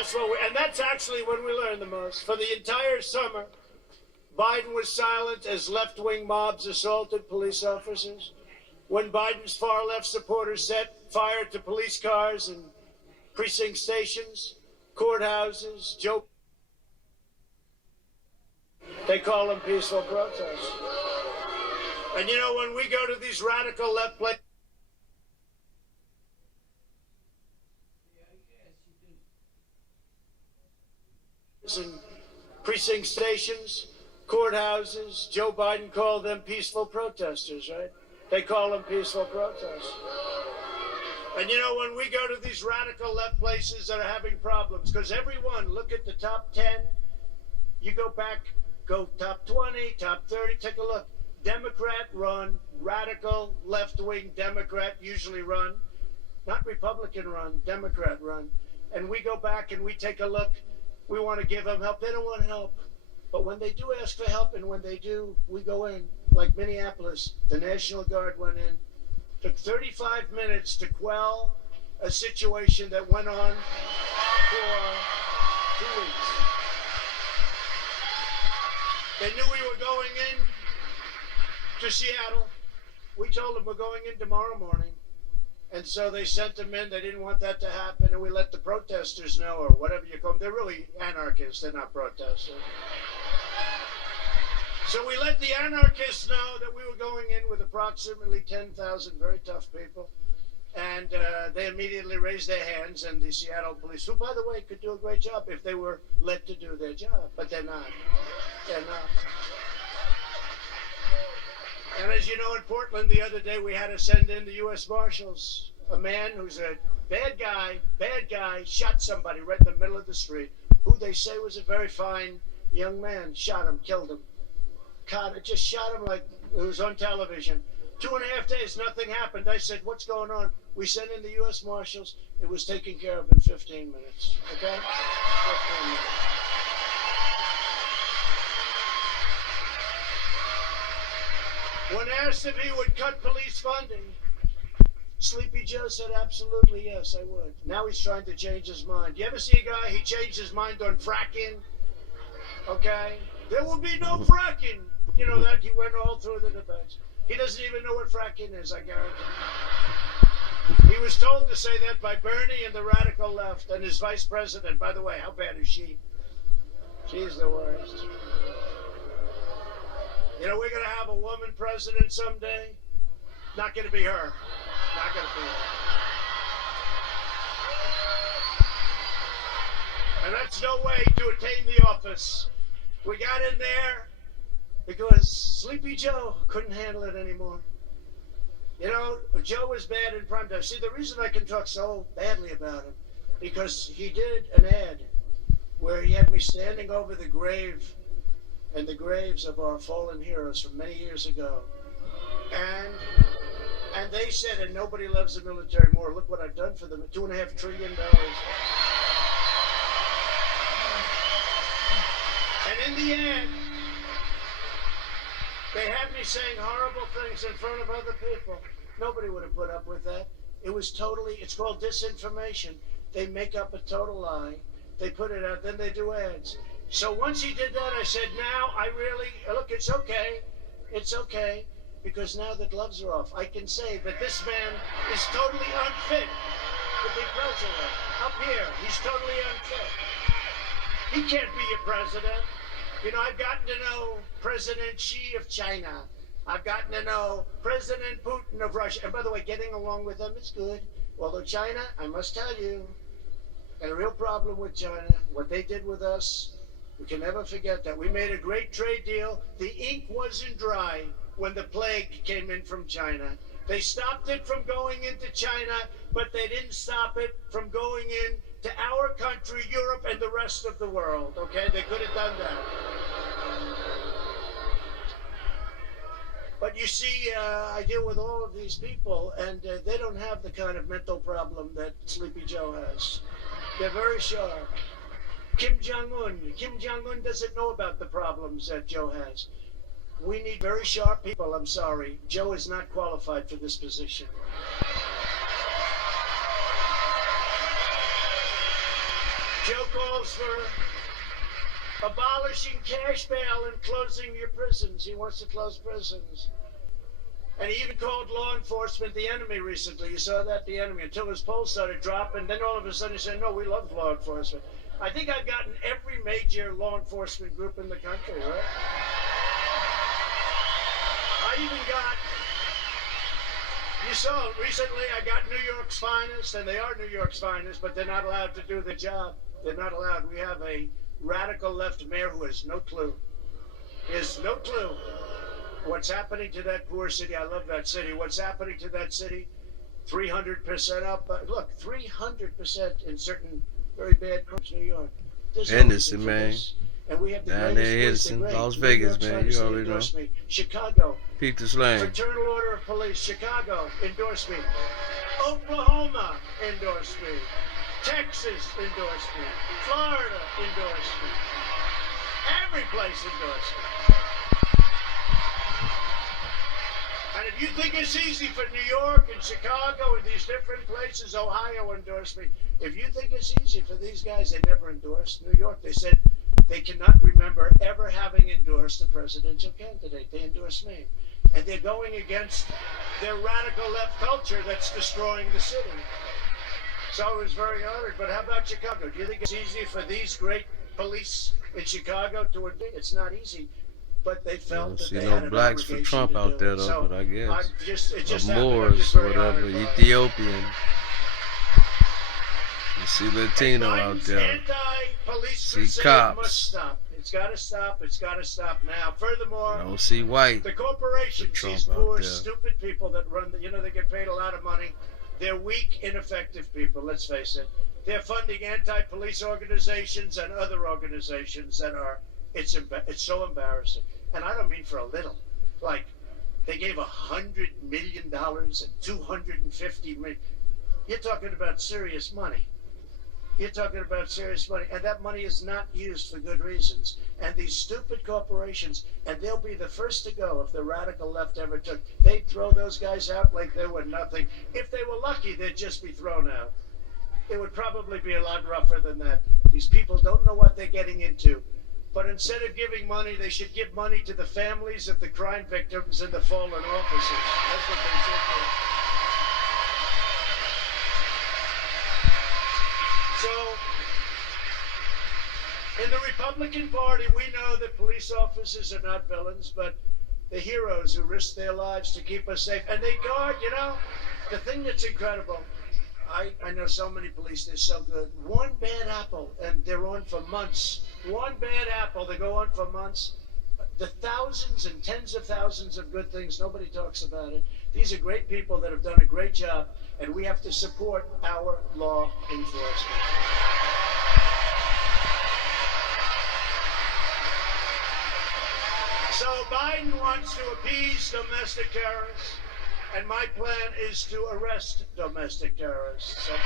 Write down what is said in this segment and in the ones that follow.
And that's actually when we learn the most. For the entire summer, Biden was silent as left-wing mobs assaulted police officers. When Biden's far-left supporters set fire to police cars and precinct stations, courthouses, they call them peaceful protests. And you know, when we go to these radical left places, and precinct stations, courthouses, Joe Biden called them peaceful protesters, right? They call them peaceful protests. And you know, when we go to these radical left places that are having problems, because everyone, look at the top 10, you go back, go top 20, top 30, take a look. Democrat run, radical left-wing Democrat usually run, not Republican run, Democrat run. And we go back and we take a look. We want to give them help. They don't want help. But when they do ask for help, and when they do, we go in. Like Minneapolis, the National Guard went in. Took 35 minutes to quell a situation that went on for 2 weeks. They knew we were going in to Seattle. We told them we're going in tomorrow morning. And so they sent them in. They didn't want that to happen. And we let the protesters know, or whatever you call them. They're really anarchists. They're not protesters. So we let the anarchists know that we were going in with approximately 10,000 very tough people. And they immediately raised their hands. And the Seattle police, who, by the way, could do a great job if they were let to do their job. But they're not. They're not. And as you know, in Portland the other day, we had to send in the U.S. Marshals. A man who's a bad guy, shot somebody right in the middle of the street, who they say was a very fine young man. Shot him, killed him. Just shot him like it was on television. 2.5 days, nothing happened. I said, what's going on? We sent in the U.S. Marshals. It was taken care of in 15 minutes. Okay? 15 minutes. When asked if he would cut police funding, Sleepy Joe said, absolutely, yes, I would. Now he's trying to change his mind. You ever see a guy, he changed his mind on fracking? Okay? There will be no fracking. You know that, he went all through the debates. He doesn't even know what fracking is, I guarantee. He was told to say that by Bernie and the radical left and his vice president. By the way, how bad is she? She's the worst. You know, we're going to have a woman president someday. Not going to be her. Not going to be her. And that's no way to attain the office. We got in there because Sleepy Joe couldn't handle it anymore. You know, Joe was bad in prime time. See, the reason I can talk so badly about him, because he did an ad where he had me standing over the grave and the graves of our fallen heroes from many years ago. And they said, and nobody loves the military more. Look what I've done for them, $2.5 trillion. And in the end, they had me saying horrible things in front of other people. Nobody would have put up with that. It was totally, it's called disinformation. They make up a total lie. They put it out, then they do ads. So once he did that, I said, now I really, look, it's okay, because now the gloves are off. I can say that this man is totally unfit to be president. Up here, he's totally unfit. He can't be your president. You know, I've gotten to know President Xi of China. I've gotten to know President Putin of Russia. And by the way, getting along with them is good. Although China, I must tell you, got a real problem with China. What they did with us, we can never forget that. We made a great trade deal. The ink wasn't dry when the plague came in from China. They stopped it from going into China, but they didn't stop it from going in to our country, Europe, and the rest of the world. Okay, they could have done that. But you see, I deal with all of these people, and they don't have the kind of mental problem that Sleepy Joe has. They're very sharp. Kim Jong-un doesn't know about the problems that Joe has. We need very sharp people. I'm sorry. Joe is not qualified for this position. Joe calls for abolishing cash bail and closing your prisons. He wants to close prisons. And he even called law enforcement the enemy recently. You saw that, the enemy, until his polls started dropping. Then all of a sudden he said, no, we love law enforcement. I think I've gotten every major law enforcement group in the country, right? I even got, you saw recently, I got New York's finest, and they are New York's finest, but they're not allowed to do the job. They're not allowed. We have a radical left mayor who has no clue. He has no clue what's happening to that poor city. I love that city. What's happening to that city? 300% up. Look, 300% in certain very bad crimes, New York. Henderson, man. And we have the down there in Henderson, Las Vegas, man. You already know. Chicago. Peep the slang. Fraternal Order of Police. Chicago endorsed me. Oklahoma endorsed me. Texas endorsed me. Florida endorsed me. Every place endorsed me. And if you think it's easy for New York and Chicago and these different places, Ohio endorsed me. If you think it's easy for these guys, they never endorsed New York. They said they cannot remember ever having endorsed a presidential candidate. They endorsed me. And they're going against their radical left culture that's destroying the city. So I was very honored. But how about Chicago? Do you think it's easy for these great police in Chicago to admit? It's not easy. But they felt that they had no an blacks for obligation Trump to out do there, it. though, So but I guess. it just or happened. I'm Moors just or very whatever, honored. Ethiopian. You see Latino out there. Anti-police See crusade cops. must stop. It's got to stop. It's got to stop now. Furthermore, I don't see white. the corporations, Trump these out poor, there. stupid people that run, they get paid a lot of money. They're weak, ineffective people, let's face it. They're funding anti-police organizations and other organizations that are, it's so embarrassing. And I don't mean for a little. Like, they gave $100 million and $250 million. You're talking about serious money. You're talking about serious money. And that money is not used for good reasons. And these stupid corporations, and they'll be the first to go if the radical left ever took, they'd throw those guys out like they were nothing. If they were lucky, they'd just be thrown out. It would probably be a lot rougher than that. These people don't know what they're getting into. But instead of giving money, they should give money to the families of the crime victims and the fallen officers. That's what they should do. So, in the Republican Party, we know that police officers are not villains, but the heroes who risk their lives to keep us safe. And they guard, the thing that's incredible, I know so many police, they're so good. One bad apple, and they're on for months. One bad apple, they go on for months. The thousands and tens of thousands of good things, nobody talks about it. These are great people that have done a great job, and we have to support our law enforcement. So Biden wants to appease domestic terrorists. And my plan is to arrest domestic terrorists. Okay?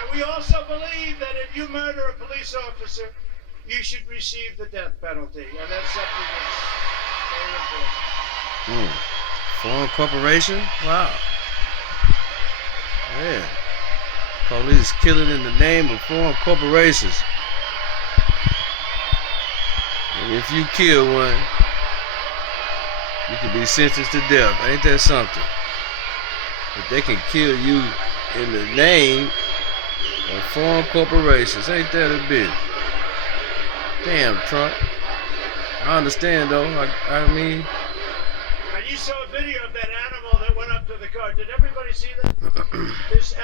And we also believe that if you murder a police officer, you should receive the death penalty. And that's something that's very important. Foreign corporation? Wow. Man. Police killing in the name of foreign corporations. And if you kill one, you can be sentenced to death. Ain't that something? But they can kill you in the name of foreign corporations. Ain't that a bitch? Damn, Trump. I understand, though. I mean... And you saw a video of that animal that went up to the car. Did everybody see that? This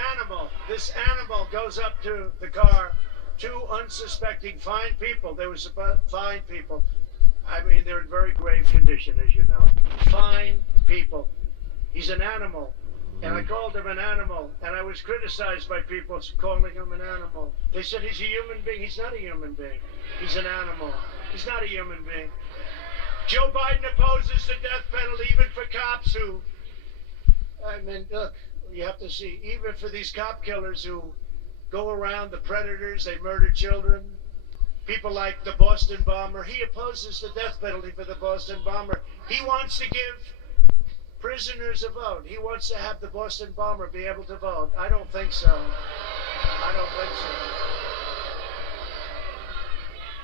animal goes up to the car. Two unsuspecting fine people. They were fine people. I mean, they're in very grave condition, as you know. Fine people. He's an animal. And I called him an animal. And I was criticized by people calling him an animal. They said he's a human being. He's not a human being. He's an animal. He's not a human being. Joe Biden opposes the death penalty even for cops who... I mean, look, you have to see, even for these cop killers who go around, the predators, they murder children. People like the Boston bomber, he opposes the death penalty for the Boston bomber. He wants to give prisoners a vote. He wants to have the Boston bomber be able to vote. I don't think so. I don't think so.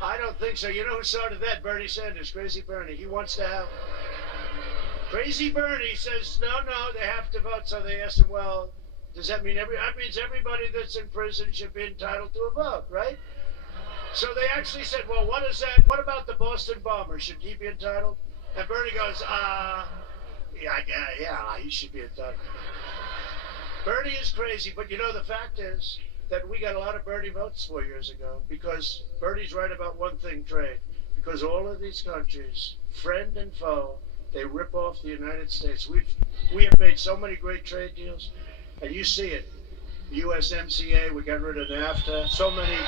I don't think so. You know who started that? Bernie Sanders, Crazy Bernie. He wants to have... Crazy Bernie says, no, they have to vote. So they asked him, well, does that mean that means everybody that's in prison should be entitled to a vote, right? So they actually said, well, what about the Boston bomber? Should he be entitled? And Bernie goes, yeah, he should be entitled. Bernie is crazy, but you know, the fact is that we got a lot of Bernie votes 4 years ago because Bernie's right about one thing, trade. Because all of these countries, friend and foe, they rip off the United States. We have made so many great trade deals, and you see it. USMCA, we got rid of NAFTA, so many.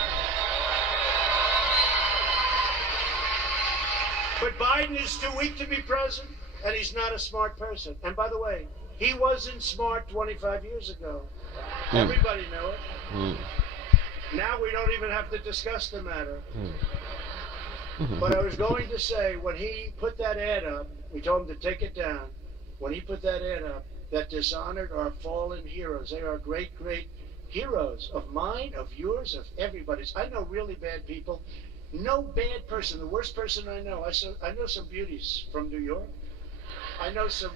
But Biden is too weak to be president, and he's not a smart person. And by the way, he wasn't smart 25 years ago. Everybody knew it. Now we don't even have to discuss the matter. But I was going to say, when he put that ad up, we told him to take it down. When he put that ad up, that dishonored our fallen heroes. They are great, great heroes of mine, of yours, of everybody's. I know really bad people. No bad person. The worst person I know. I know some beauties from New York. I know some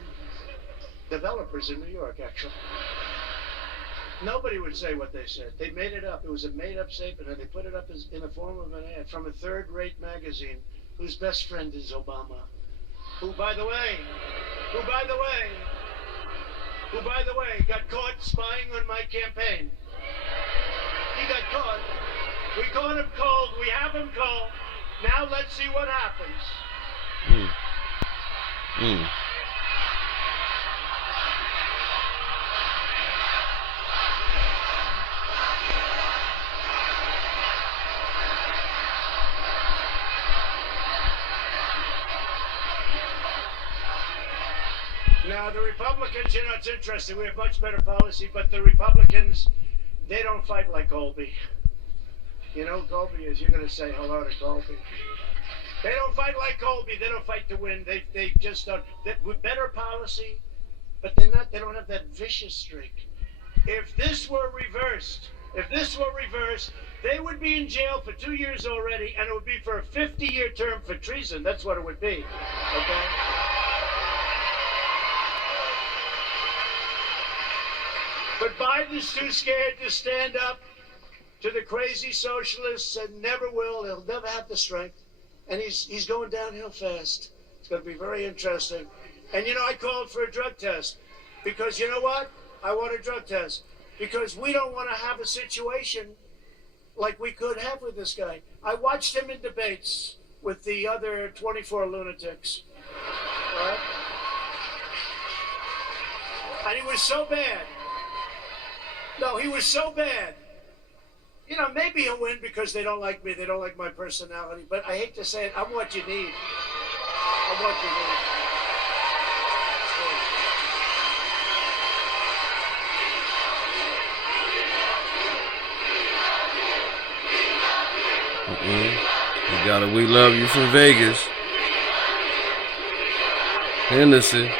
developers in New York, actually. Nobody would say what they said. They made it up. It was a made-up statement, and they put it up in the form of an ad from a third-rate magazine whose best friend is Obama, who, by the way, got caught spying on my campaign. He got caught. We caught him cold. We have him cold. Now let's see what happens. Now, the Republicans, you know, it's interesting. We have much better policy, but the Republicans, they don't fight like Colby. You know who Colby is? You're going to say hello to Colby. They don't fight like Colby. They don't fight to win. They just don't. With better policy, but they don't have that vicious streak. If this were reversed, they would be in jail for 2 years already, and it would be for a 50-year term for treason. That's what it would be. Okay? But Biden's too scared to stand up to the crazy socialists and never will. He'll never have the strength. And he's going downhill fast. It's going to be very interesting. And, you know, I called for a drug test because, you know what? I want a drug test because we don't want to have a situation like we could have with this guy. I watched him in debates with the other 24 lunatics. Right? And he was so bad. No, he was so bad. You know, maybe he'll win because they don't like me. They don't like my personality. But I hate to say it, I'm what you need. I'm what you need. You got a We Love You from Vegas. Henderson.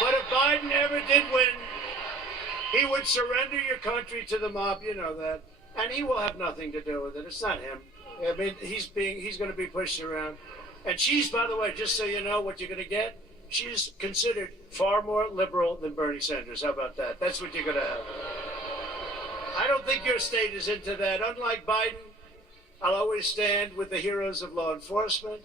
But if Biden ever did win, he would surrender your country to the mob, you know that. And he will have nothing to do with it. It's not him. I mean, he's going to be pushed around. And she's, by the way, just so you know what you're going to get, she's considered far more liberal than Bernie Sanders. How about that? That's what you're going to have. I don't think your state is into that. Unlike Biden, I'll always stand with the heroes of law enforcement.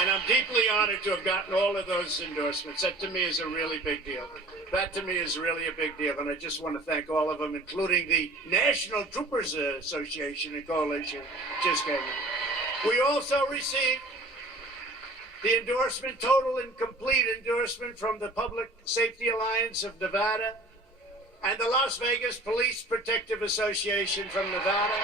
And I'm deeply honored to have gotten all of those endorsements. That to me is a really big deal. That to me is really a big deal. And I just want to thank all of them, including the National Troopers Association and Coalition. Just gave me. We also received the endorsement, total and complete endorsement from the Public Safety Alliance of Nevada and the Las Vegas Police Protective Association from Nevada.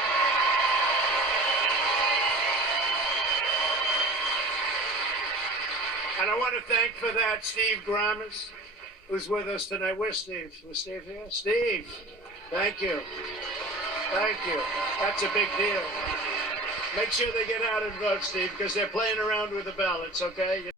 And I want to thank for that Steve Gramis, who's with us tonight. Where's Steve? Was Steve here? Steve, thank you. Thank you. That's a big deal. Make sure they get out and vote, Steve, because they're playing around with the ballots, okay?